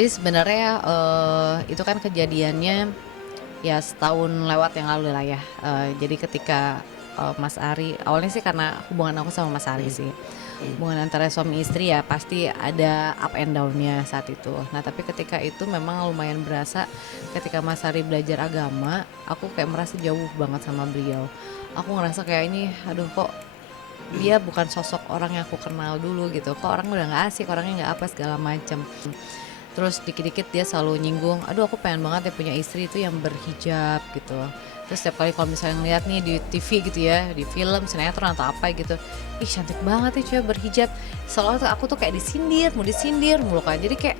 Jadi sebenarnya, itu kan kejadiannya ya setahun lewat yang lalu lah ya. Jadi ketika, Mas Ari awalnya sih karena hubungan aku sama Mas Ari sih. Hubungan antara suami istri ya pasti ada up and down-nya saat itu. Nah, tapi ketika itu memang lumayan berasa ketika Mas Ari belajar agama, aku kayak merasa jauh banget sama beliau. Aku ngerasa kayak ini, aduh kok dia bukan sosok orang yang aku kenal dulu gitu. Kok orang udah nggak asik, orangnya nggak apa segala macem. Terus dikit-dikit dia selalu nyinggung, aduh aku pengen banget ya punya istri itu yang berhijab gitu. Terus setiap kali kalau misalnya ngeliat nih di TV gitu ya, di film, sinetron atau apa gitu, ih cantik banget ya cewek berhijab. Soalnya tuh aku tuh kayak disindir, mau disindir mulu kan. Jadi kayak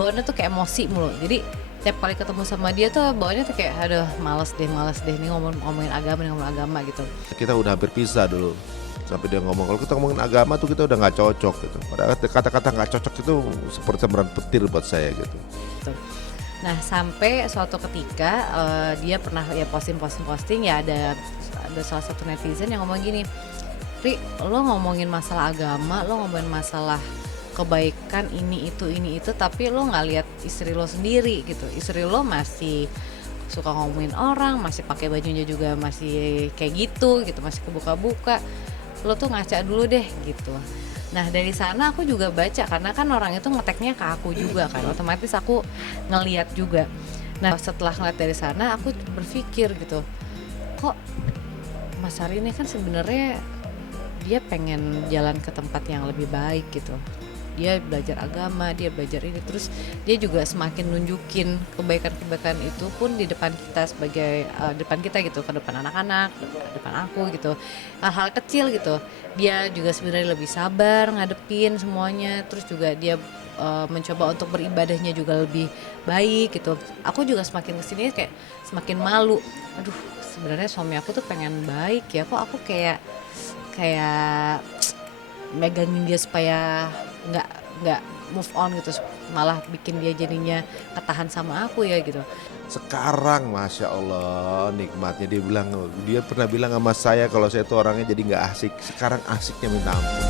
bawaannya tuh kayak emosi mulu. Jadi tiap kali ketemu sama dia tuh bawaannya tuh kayak aduh males deh nih ngomongin ngomongin agama gitu. Kita udah hampir pisah dulu. Sampai dia ngomong, kalau kita ngomongin agama tuh kita udah nggak cocok gitu. Padahal kata-kata nggak cocok itu seperti semburan petir buat saya gitu. Gitu. Nah sampai suatu ketika dia pernah ya posting ya ada salah satu netizen yang ngomong gini, Ri, lo ngomongin masalah agama, lo ngomongin masalah kebaikan ini itu, tapi lo nggak lihat istri lo sendiri gitu. Istri lo masih suka ngomongin orang, masih pakai bajunya juga masih kayak gitu, masih kebuka-buka. Lo tuh ngaca dulu deh gitu. Nah dari sana aku juga baca karena kan orang itu ngeteknya ke aku juga kan, otomatis aku ngeliat juga. Nah setelah ngeliat dari sana aku berpikir gitu, kok Mas Ari ini kan sebenarnya dia pengen jalan ke tempat yang lebih baik gitu. Dia belajar agama, dia belajar ini, terus dia juga semakin nunjukin kebaikan-kebaikan itu pun di depan kita sebagai depan kita gitu, ke depan anak-anak, depan aku gitu. Hal-hal kecil gitu. Dia juga sebenarnya lebih sabar ngadepin semuanya, terus juga dia mencoba untuk beribadahnya juga lebih baik gitu. Aku juga semakin kesini kayak semakin malu. Aduh, sebenarnya suami aku tuh pengen baik ya, kok aku kayak megangin dia supaya nggak move on gitu, malah bikin dia jadinya ketahan sama aku ya gitu. Sekarang Masya Allah nikmatnya dia pernah bilang sama saya kalau saya tuh orangnya jadi nggak asik. Sekarang asiknya minta ampun.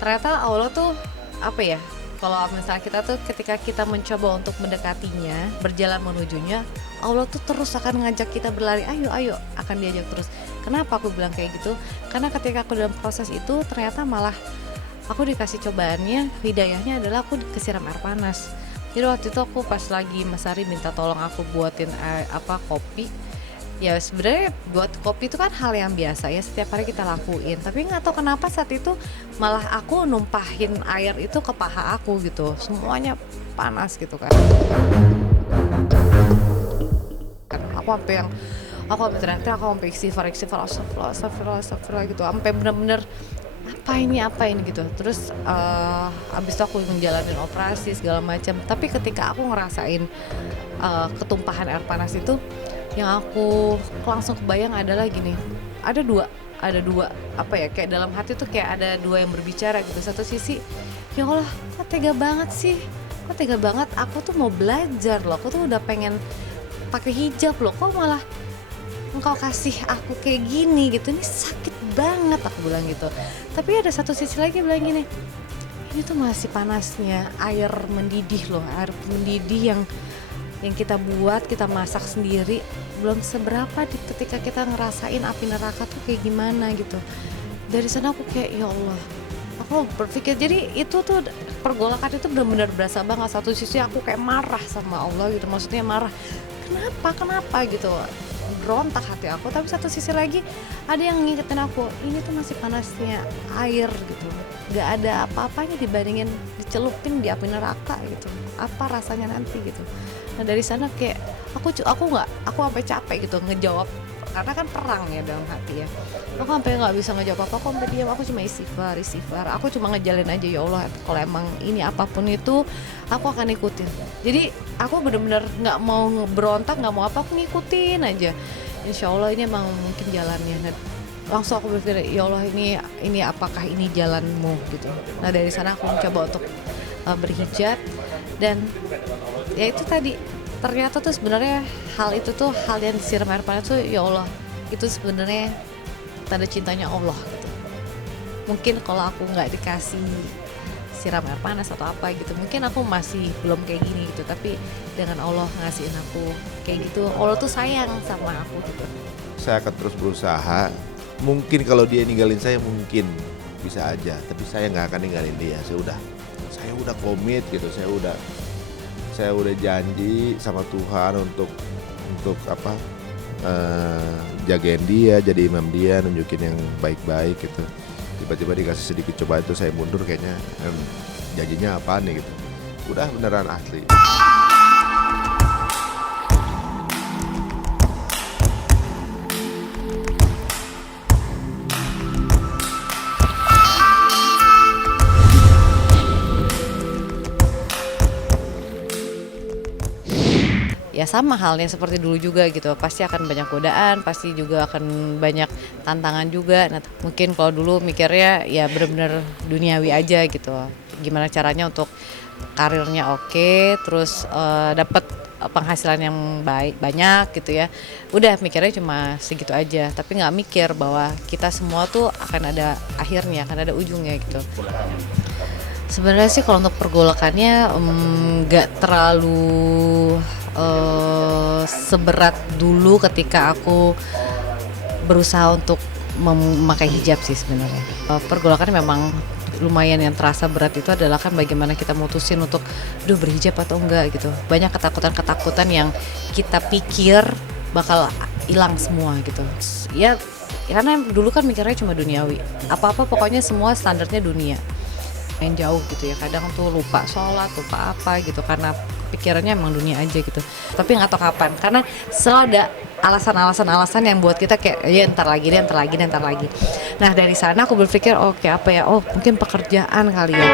Ternyata Allah tuh apa ya, kalau misalnya kita tuh ketika kita mencoba untuk mendekatinya, berjalan menujunya, Allah tuh terus akan ngajak kita berlari, ayo akan diajak terus. Kenapa aku bilang kayak gitu? Karena ketika aku dalam proses itu ternyata malah aku dikasih cobaannya, hidayahnya adalah aku kesiram air panas. Jadi waktu itu aku pas lagi Mas Ari minta tolong aku buatin kopi. Ya sebenarnya buat kopi itu kan hal yang biasa ya, setiap hari kita lakuin. Tapi nggak tahu kenapa saat itu malah aku numpahin air itu ke paha aku gitu. Semuanya panas gitu kan. Aku sampai teriak-teriak, aku sampai istighfar, astagfirullah gitu. Sampai bener-bener apa ini gitu. Terus abis itu aku menjalani operasi segala macam. Tapi ketika aku ngerasain ketumpahan air panas itu, yang aku langsung kebayang adalah gini, ada dua apa ya, kayak dalam hati tuh kayak ada dua yang berbicara gitu. Satu sisi, ya Allah kok tega banget sih, kok tega banget, aku tuh mau belajar loh, aku tuh udah pengen pakai hijab loh, kok malah engkau kasih aku kayak gini gitu, ini sakit banget, aku bilang gitu. Tapi ada satu sisi lagi bilang gini, ini tuh masih panasnya air mendidih loh, air mendidih yang kita buat, kita masak sendiri, belum seberapa ketika kita ngerasain api neraka tuh kayak gimana gitu. Dari sana aku kayak ya Allah, aku berpikir, jadi itu tuh pergolakan itu benar-benar berasa banget. Satu sisi aku kayak marah sama Allah gitu, maksudnya marah, kenapa gitu, berontak hati aku. Tapi satu sisi lagi ada yang ngingetin aku, ini tuh masih panasnya air gitu, gak ada apa-apanya dibandingin dicelupin di api neraka gitu, apa rasanya nanti gitu. Nah dari sana kayak aku sampai capek gitu ngejawab, karena kan perang ya dalam hati ya. Aku sampai nggak bisa ngejawab apa, aku sampai diam, aku cuma istighfar. Aku cuma ngejalin aja, ya Allah kalau emang ini apapun itu aku akan ikutin. Jadi aku benar-benar nggak mau berontak, nggak mau apa, aku ngikutin aja. Insya Allah ini emang mungkin jalannya. Nah, langsung aku berpikir, ya Allah ini apakah ini jalanmu gitu. Nah dari sana aku mencoba untuk berhijab, dan ya itu tadi ternyata tuh sebenarnya hal itu tuh hal yang disiram air panas tuh ya Allah, itu sebenarnya tanda cintanya Allah gitu. Mungkin kalau aku nggak dikasih siram air panas atau apa gitu, mungkin aku masih belum kayak gini gitu, tapi dengan Allah ngasihin aku kayak gitu, Allah tuh sayang sama aku gitu. Saya akan terus berusaha. Mungkin kalau dia ninggalin saya mungkin bisa aja, tapi saya nggak akan ninggalin dia. Saya udah komit gitu, saya udah janji sama Tuhan untuk apa, jagain dia, jadi imam dia, nunjukin yang baik-baik gitu. Tiba-tiba dikasih sedikit coba itu saya mundur, kayaknya janjinya apaan nih gitu. Udah beneran asli. Ya sama halnya seperti dulu juga gitu, pasti akan banyak godaan, pasti juga akan banyak tantangan juga. Nah, mungkin kalau dulu mikirnya ya benar-benar duniawi aja gitu, gimana caranya untuk karirnya oke, terus dapat penghasilan yang baik banyak gitu ya. Udah mikirnya cuma segitu aja, tapi nggak mikir bahwa kita semua tuh akan ada akhirnya, akan ada ujungnya gitu. Sebenarnya sih kalau untuk pergolakannya nggak terlalu seberat dulu ketika aku berusaha untuk memakai hijab sih sebenarnya. Pergolakan memang lumayan yang terasa berat itu adalah kan bagaimana kita mutusin untuk berhijab atau enggak gitu. Banyak ketakutan-ketakutan yang kita pikir bakal hilang semua gitu. Ya karena dulu kan mikirnya cuma duniawi. Apa-apa pokoknya semua standarnya dunia. Yang jauh gitu ya, kadang tuh lupa sholat, lupa apa gitu karena pikirannya emang dunia aja gitu. Tapi nggak tahu kapan, karena selalu ada alasan yang buat kita kayak ya ntar lagi. Nah dari sana aku berpikir oke, apa ya, oh mungkin pekerjaan kali ya.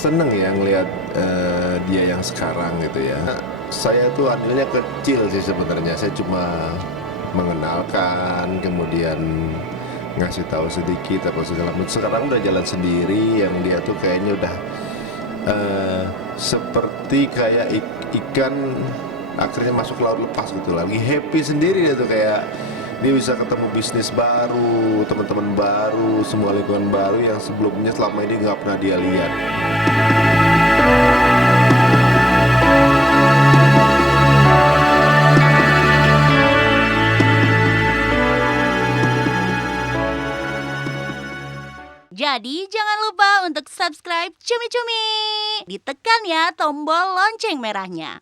Seneng ya ngelihat dia yang sekarang gitu ya. Saya tuh andilnya kecil sih sebenarnya. Saya cuma mengenalkan, kemudian ngasih tahu sedikit apa segala macam. Sekarang udah jalan sendiri, yang dia tuh kayaknya udah seperti kayak ikan akhirnya masuk laut lepas gitu. Lagi happy sendiri dia tuh, kayak dia bisa ketemu bisnis baru, teman-teman baru, semua lingkungan baru yang sebelumnya selama ini nggak pernah dia lihat. Jadi jangan lupa untuk subscribe Cumi Cumi. Ditekan ya tombol lonceng merahnya.